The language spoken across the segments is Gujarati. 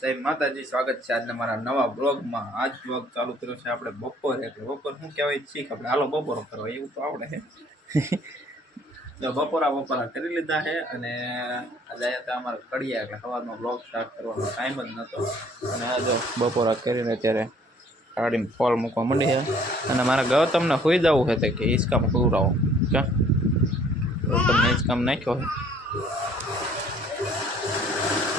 જય માતાજી સ્વાગત છે આજના મારા નવા બ્લોગમાં આજ બ્લોગ ચાલુ કર્યો છે આપણે બપોરે એટલે બપોર શું કહેવાય શીખ આપણે હાલો બપોરો કરવા એવું તો આવડે છે તો બપોરા બપોરા કરી લીધા છે અને આજે તો અમારે કડિયા એટલે સવારનો બ્લોગ સ્ટાર્ટ કરવાનો ટાઈમ જ નહોતો અને આજે બપોરા કરીને અત્યારે કાઢીને ફોલ મૂકવા મળી છે અને મારા ગૌતમને હોઈ જવું હતું કે હિંચકામાં પૂરાવો ક્યાં ગૌતમને હિંચકામ નાખ્યો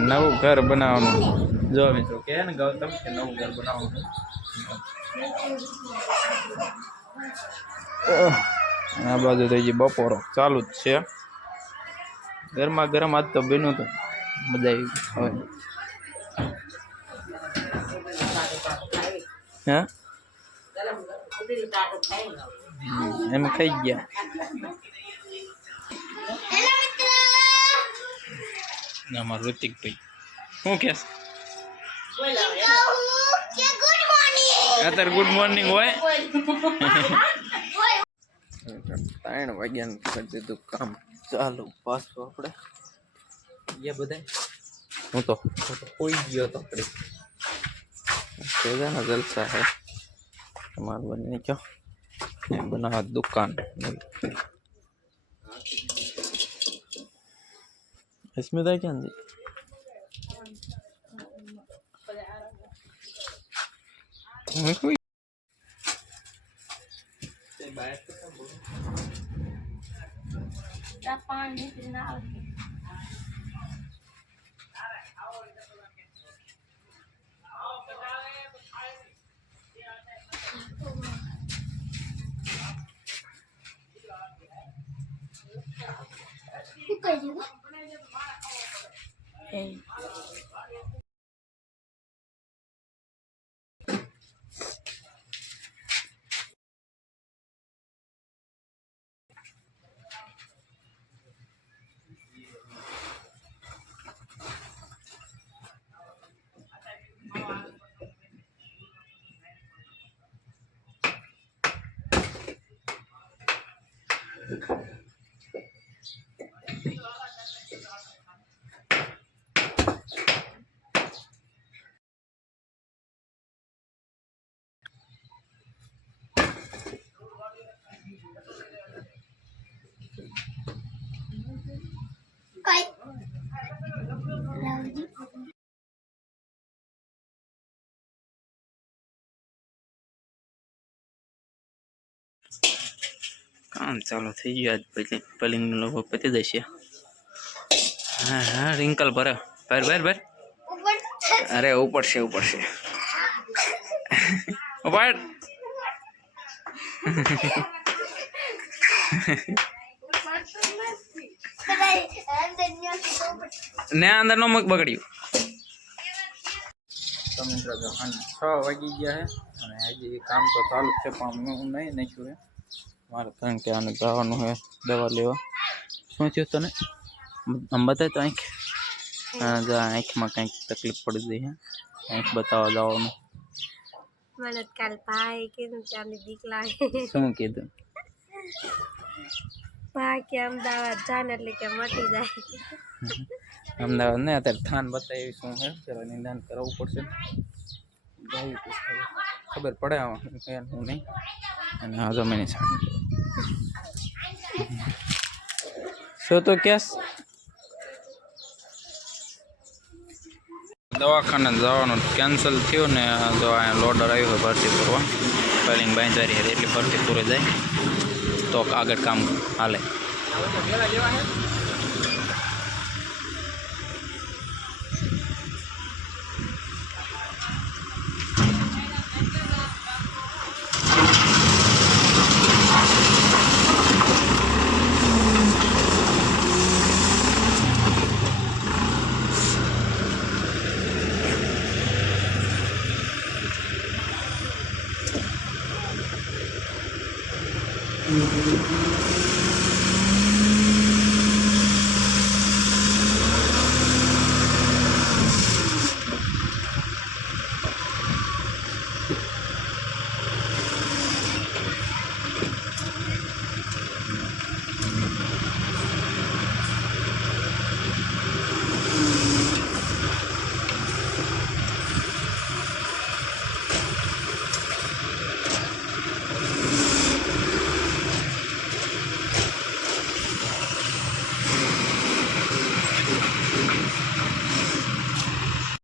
નવું ઘર બનાવવાનું જો મિત્રો કહે ને ગૌતમ કે નવું ઘર બનાવવાનું આ બાજુ થઈ ગઈ બપોરો ચાલુ જ છે ગરમા ગરમ આજ તો બન્યું તો મજા આવી હવે હા એમ ખાઈ ગયા ને અમારો ઋતિકભાઈ શું કહેશ અત્યારે ગુડ મોર્નિંગ હોય ત્રણ વાગ્યા કરી દીધું કામ ચાલુ પાછું આપણે ગયા બધા હું તો કોઈ ગયો તો આપણે ભેગાના જલસા હે તમારું બની કયો બનાવવા દુકાન Ismi can değil. Demek mi? Thank you. Okay. हां चलो થઈ ગયો આજ બલી બલીનો લોબો પતી જશે હા હા રીંકલ બર બર બર ઉપર તો છે અરે ઉપર છે ઉપર છે ઉપર ઉપર તો મેસી ને અંદર ન્યો છે ઉપર ન્યા અંદર નો મુક બગડ્યો તો મિત્રો જો 6 વાગી ગયા છે અને આજી કામ તો ચાલુ છે પણ હું નઈ નઈ છુ રે મારે કારણ કે આને જવાનું છે દવા લેવા શું થયું તને આમ બતાય તો આંખ આંખમાં કંઈક તકલીફ પડી ગઈ છે આંખ બતાવવા જવાનું મને કાલ ભાઈ કીધું કે આમની બીક લાગે શું કીધું ભાઈ કે અમદાવાદ જાન એટલે કે મટી જાય અમદાવાદ ને અત્યારે થાન બતાવી શું છે જરા નિદાન કરવું પડશે खबर पड़े आज मैंने सो तो क्या दवाखाने जा कैंसल थे जो लॉर्डर आयो भर्ती करवा फाइलिंग बाइजारी है एट भर्ती पूरी जाए तो आग काम हाला